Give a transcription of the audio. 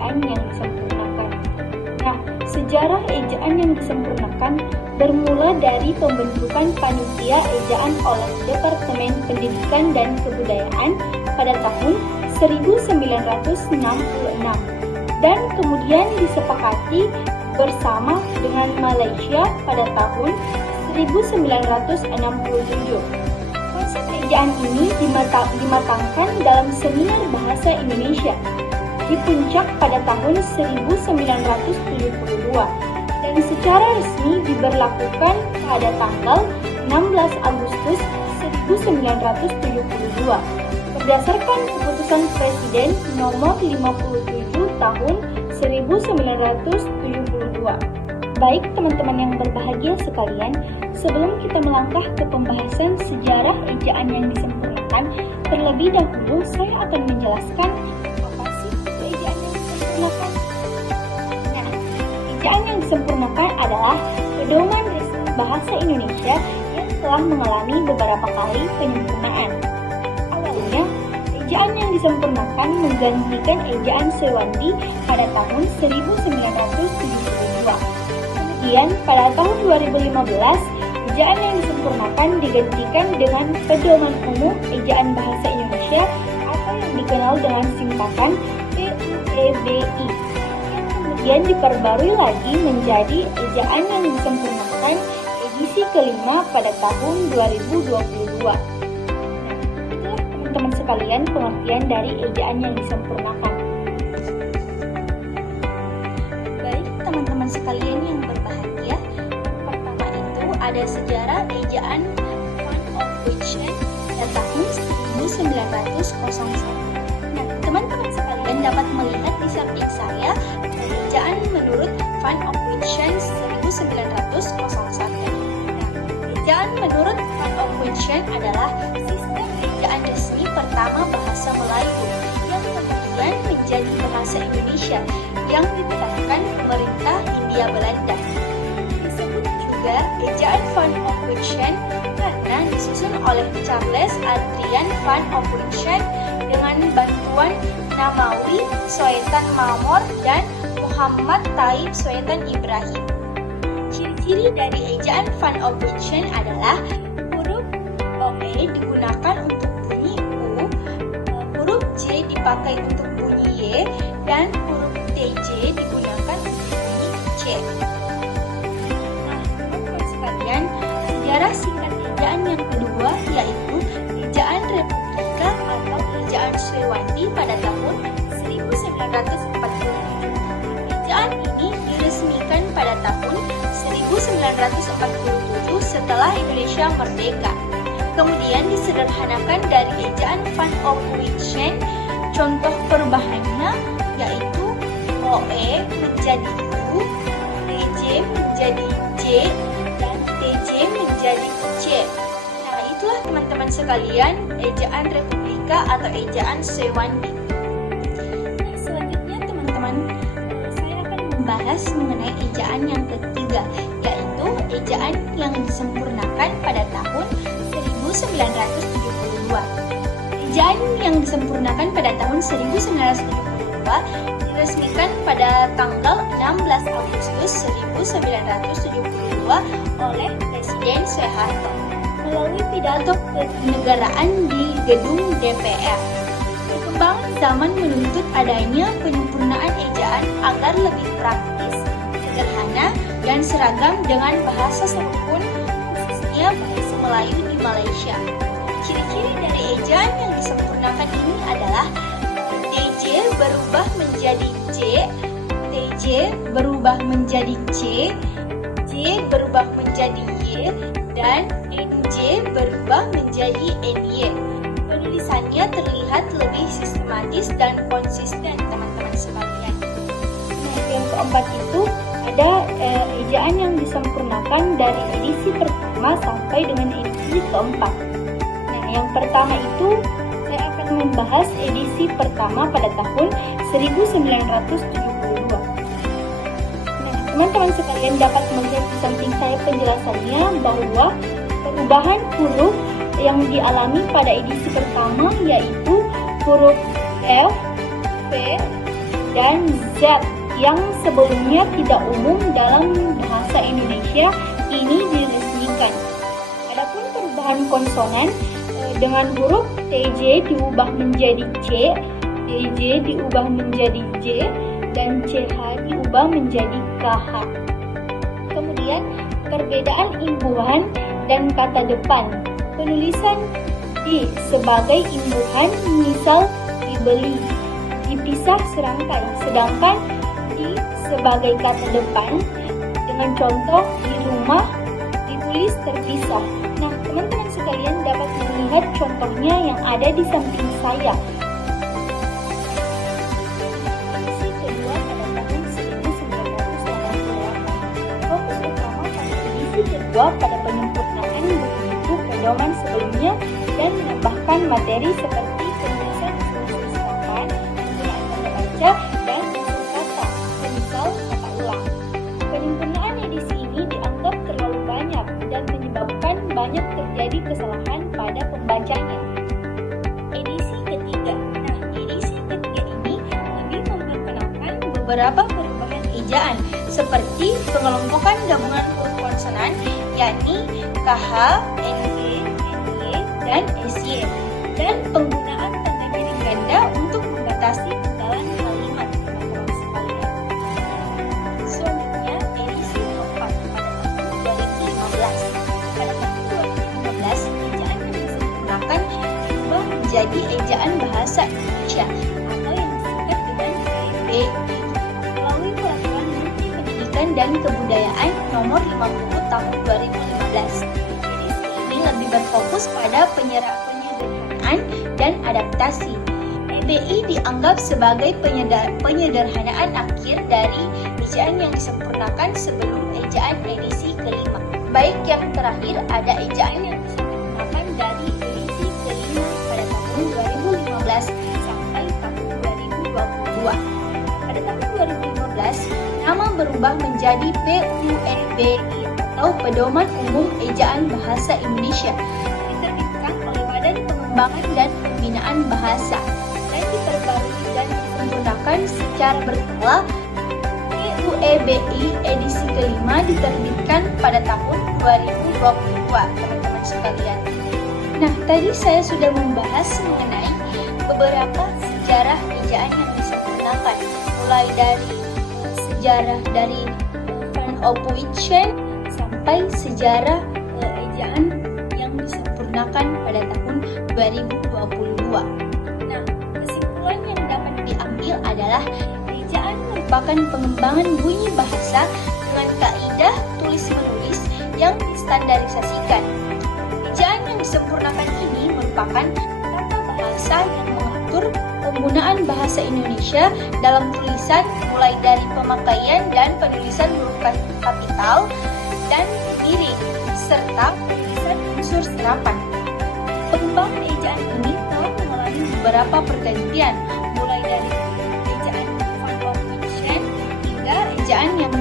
ejaan yang disempurnakan. Nah, sejarah ejaan yang disempurnakan bermula dari pembentukan panitia ejaan oleh Departemen Pendidikan dan Kebudayaan pada tahun 1966 dan kemudian disepakati bersama dengan Malaysia pada tahun 1967. Konsep ejaan ini dimatangkan dalam Seminar Bahasa Indonesia di Puncak pada tahun 1972 dan secara resmi diberlakukan pada tanggal 16 Agustus 1972 berdasarkan keputusan Presiden nomor 57 tahun 1972. Baik teman-teman yang berbahagia sekalian, sebelum kita melangkah ke pembahasan sejarah ejaan yang disempurnakan, terlebih dahulu saya akan menjelaskan apa sih ejaan yang disempurnakan. Nah, ejaan yang disempurnakan adalah pedoman resmi bahasa Indonesia yang telah mengalami beberapa kali penyempurnaan. Awalnya, ejaan yang disempurnakan menggantikan ejaan Sewandi pada tahun 1972. Kemudian pada tahun 2015, ejaan yang disempurnakan digantikan dengan Pedoman Umum Ejaan Bahasa Indonesia atau yang dikenal dengan singkatan PUEBI, yang kemudian diperbarui lagi menjadi ejaan yang disempurnakan edisi kelima pada tahun 2022. Itulah teman-teman sekalian pengertian dari ejaan yang disempurnakan. Baik teman-teman sekalian yang berbahagia, pertama itu ada sejarah ejaan Van Ophuijsen pada tahun 1901. Nah, teman-teman sekalian dapat melihat di samping saya ejaan menurut Van Ophuijsen 1901. Nah, ejaan menurut Van Ophuijsen adalah sistem ejaan resmi pertama bahasa Melayu yang kemudian menjadi bahasa Indonesia yang ditetapkan pemerintah Hindia Belanda. Disebut juga ejaan Van Ophuijsen karena disusun oleh Charles Adrian Van Ophuijsen dengan bantuan Namawi Soetan Mamor dan Muhammad Taib Soetan Ibrahim. Ciri-ciri dari ejaan Van Ophuijsen adalah huruf OE digunakan untuk bunyi U, huruf J dipakai untuk bunyi Y, dan huruf TJ digunakan untuk bunyi C. Nah, teman-teman sekalian, sejarah singkat ejaan yang kedua yaitu ejaan Republika atau ejaan Sewandi pada tahun 1947. Ejaan ini diresmikan pada tahun 1947 setelah Indonesia merdeka. Kemudian disederhanakan dari ejaan Van Ophuijsen. Contoh perubahannya yaitu OE menjadi U, TJ menjadi J, dan TJ menjadi C. Nah, itulah teman-teman sekalian ejaan Republika atau ejaan Sewandi. Nah, selanjutnya teman-teman, saya akan membahas mengenai ejaan yang ketiga, yaitu ejaan yang disempurnakan pada tahun 1972. Ejaan yang disempurnakan pada tahun 1972 diresmikan pada tanggal 16 Agustus 1972 oleh Presiden Soeharto melalui pidato kenegaraan di gedung DPR. Perkembangan zaman menuntut adanya penyempurnaan ejaan agar lebih praktis, sederhana, dan seragam dengan bahasa serupun, khususnya bahasa Melayu di Malaysia. Ciri-ciri dari ejaan yang disempurnakan ini adalah TJ berubah menjadi J, TJ berubah menjadi C, J berubah menjadi Y, dan NJ berubah menjadi NY. Penulisannya terlihat lebih sistematis dan konsisten, teman-teman sekalian. Nah, yang keempat itu ada ejaan yang disempurnakan dari edisi pertama sampai dengan edisi keempat. Nah, yang pertama itu saya akan membahas edisi pertama pada tahun 1972. Nah, teman-teman sekalian dapat melihat di samping saya penjelasannya bahwa perubahan huruf yang dialami pada edisi pertama yaitu huruf F, P, G, dan Z yang sebelumnya tidak umum dalam bahasa Indonesia ini diresmikan. Adapun perubahan konsonan dengan huruf TJ diubah menjadi C, DJ diubah menjadi J, dan CH diubah menjadi KH. Kemudian perbedaan imbuhan dan kata depan. Penulisan di sebagai imbuhan misal dibeli dipisah serangkai, sedangkan di sebagai kata depan dengan contoh di rumah ditulis terpisah. Nah, teman-teman sekalian dapat melihat contohnya yang ada di samping saya. Edisi kedua pada tahun 1988. Fokus utama pada edisi kedua pada penyempurnaan buku-buku pedoman sebelumnya dan menambahkan materi seperti penulisan instruksi serapan, penggunaan tanda baca, dan unsur kata, semisal kata ulang. Penyempurnaan edisi ini dianggap terlalu banyak dan menyebabkan banyak terjadi kesalahan pada pembacanya. Edisi ketiga. Nah, edisi ketiga ini lebih memperkenalkan beberapa perubahan ejaan seperti pengelompokan gabungan huruf konsonan yakni KH, NG, NY, dan SY, dan penggunaan tanda miring ganda untuk membatasi penggalan kalimat, teman-teman sekalian. Selanjutnya, edisi keempat pada tahun 2015. Pada tahun 2015, ejaan yang disempurnakan diubah menjadi ejaan bahasa Indonesia atau yang disingkat dengan EBI melalui Peraturan Menteri Pendidikan dan Kebudayaan Nomor 50 Tahun 2015. Edisi ini lebih berfokus pada penyederhanaan dan adaptasi. EBI dianggap sebagai penyederhanaan akhir dari ejaan yang disempurnakan sebelum ejaan edisi kelima. Baik yang terakhir ada ejaan yang disempurnakan dari edisi kelima pada tahun 2015 sampai tahun 2022. Pada tahun 2015, nama berubah menjadi PUEBI atau Pedoman Umum Ejaan Bahasa Indonesia, diterbitkan oleh Badan Pengembangan dan Pembinaan Bahasa dan diperbarui dan disempurnakan secara berkala. PUEBI edisi kelima diterbitkan pada tahun 2022, teman-teman sekalian. Nah, tadi saya sudah membahas mengenai beberapa sejarah ejaan yang disempurnakan, mulai dari sejarah dari Van Ophuijsen sampai sejarah ejaan yang disempurnakan pada tahun 2022. Nah, kesimpulan yang dapat diambil adalah ejaan merupakan pengembangan bunyi bahasa dengan kaidah tulis-menulis yang distandarisasikan. Ejaan yang disempurnakan ini merupakan tata bahasa yang mengatur penggunaan bahasa Indonesia dalam tulisan mulai dari pemakaian dan penulisan huruf kapital dan miring, serta penulisan unsur serapan. Pengembangan ejaan ini telah mengalami beberapa pergantian, mulai dari ejaan Van Ophuijsen hingga ejaan yang